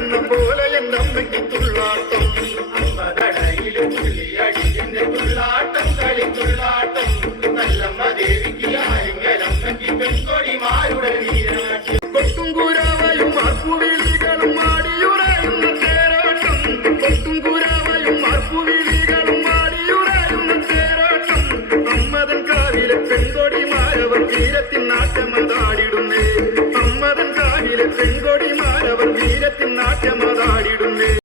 തുള്ളിയാടുന്ന പോലെ എൻ്റെ അമ്മയ്ക്ക് തുള്ളാട്ടം അമ്പതടയിലും തുള്ളിയടിന്റെ തുള്ളാട്ടം കളിത്തുള്ളാട്ടം നല്ലമ്മ ദേവിക്ക് ആരെങ്കിലമ്മയ്ക്ക് പെൺകൊടിമാരുടെ നീരാട്ടി കൊട്ടും കുരാവയും മാർപ്പുവിളികളും ആടിയുറയുന്ന തേരോട്ടം കൊട്ടും കുരാവയും മാർപ്പുവിളികളും ആടിയുറയുന്ന തേരോട്ടം അമ്മതൻ കാവിലെ പെൺകൊടിമാരവർ വീരത്തിൻ നാട്യമതാടിടുന്നേ അമ്മതൻ കാവിലെ പെൺകൊടിമാരവർ വീരത്തിൻ നാട്യമതാടിടുന്നേ